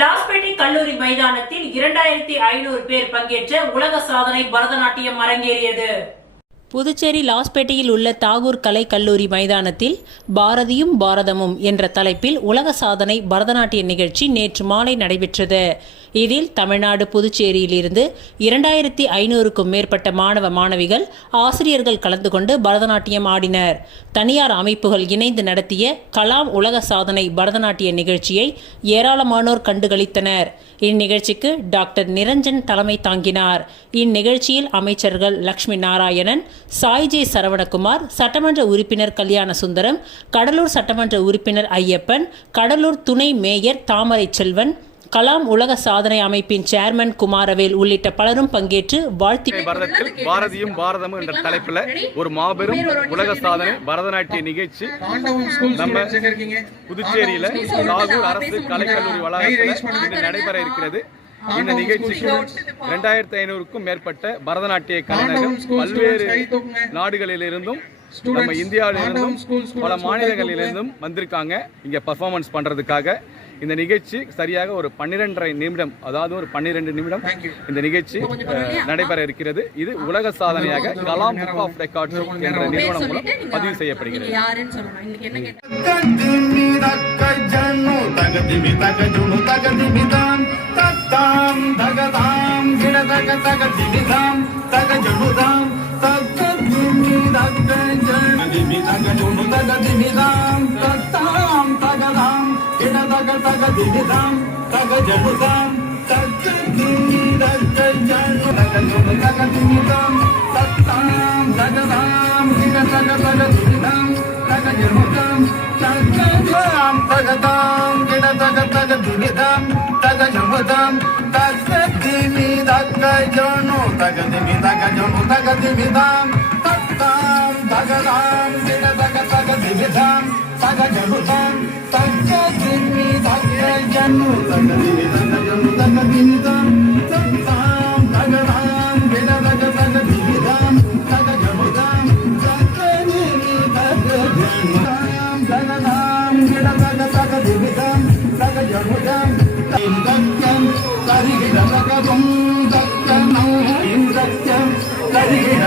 லாஸ்பேட்டை கல்லூரி மைதானத்தில் 2500 பேர் பங்கேற்ற உலக சாதனை பரதநாட்டியம் அரங்கேறியது. புதுச்சேரி லாஸ்பேட்டையில் உள்ள தாகூர் கலை கல்லூரி மைதானத்தில் பாரதியும் பாரதமும் என்ற தலைப்பில் உலக சாதனை பரதநாட்டிய நிகழ்ச்சி நேற்று மாலை நடைபெற்றது. இதில் தமிழ்நாடு புதுச்சேரியிலிருந்து 2500க்கும் மேற்பட்ட மாணவ மாணவிகள் ஆசிரியர்கள் கலந்து கொண்டு பரதநாட்டியம் ஆடினர். தனியார் அமைப்புகள் இணைந்து நடத்திய கலாம் உலக சாதனை பரதநாட்டிய நிகழ்ச்சியை ஏராளமானோர் கண்டுகளித்தனர். இந்நிகழ்ச்சிக்கு டாக்டர் நிரஞ்சன் தலைமை தாங்கினார். இந்நிகழ்ச்சியில் அமைச்சர்கள் லட்சுமி நாராயணன், சாய்ஜே சரவணகுமார், சட்டமன்ற உறுப்பினர் கல்யாண சுந்தரம், கடலூர் சட்டமன்ற உறுப்பினர் ஐயப்பன், கடலூர் துணை மேயர் தாமரை செல்வன், கலாம் உலக சாதனை அமைப்பின் சேர்மன் குமாரவேல் உள்ளிட்ட பலரும் பங்கேற்று வாழ்த்தி பாரதியும் பாரதமும் என்ற தலைப்பில் ஒரு மாபெரும் உலக சாதனை பரதநாட்டிய நிகழ்ச்சி நம்ம புதுச்சேரியில தாகூர் அரசு கலைக்கல்லூரி வளாகத்தில் நடைபெற இருக்கிறது. இந்த நிகழ்ச்சிக்கு 2500க்கும் மேற்பட்ட பரதநாட்டிய கலைஞர்கள் பல்வேறு நாடுகளிலிருந்தும் நம்ம இந்தியாவிலிருந்தும் பல மாநிலங்களிலிருந்தும் வந்திருக்காங்க இங்க பர்ஃபார்மன்ஸ் பண்றதுக்காக. இந்த நிகழ்ச்சி சரியாக ஒரு 12.5 நிமிடம், அதாவது ஒரு 12 நிமிடம் இந்த நிகழ்ச்சி நடைபெற இருக்கிறது. இது உலக சாதனையாக கலாம் புக் ஆஃப் ரெக்கார்ட்ஸ் என்ற நிறுவனம் மூலம் பதிவு செய்யப்படுகிறது. Kari